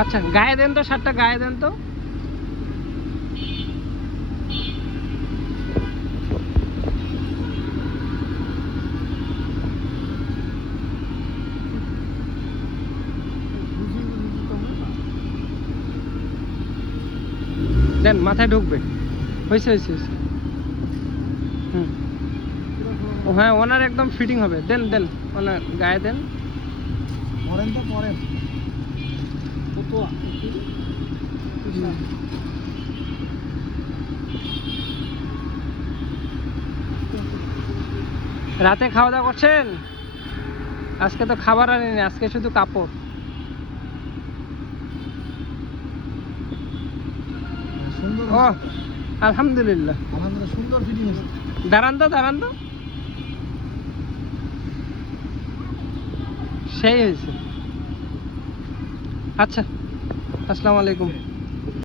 আচ্ছা গায়ে দেন তো, শার্টটা গায়ে দেন তো। দেন, মাথায় ঢুকবে। হয়েছে হয়েছে হয়েছে। হুম। ও হ্যাঁ, ওনার একদম ফিটিং হবে। দেন দেন, ওনার গায়ে দেন। পরেন তো পরেন। রাতে খাওয়া দাওয়া করছেন? আজকে তো খাবার আনিনি, আজকে শুধু কাপড়। সুন্দর ও হয়েছে তো। আলহামদুলিল্লাহ। আলহামদুলিল্লাহ, সুন্দর ফিটিং হয়েছে। দাঁড়ান তো, দাঁড়ান তো। সেই হয়েছে। আচ্ছা, আসসালামু আলাইকুম।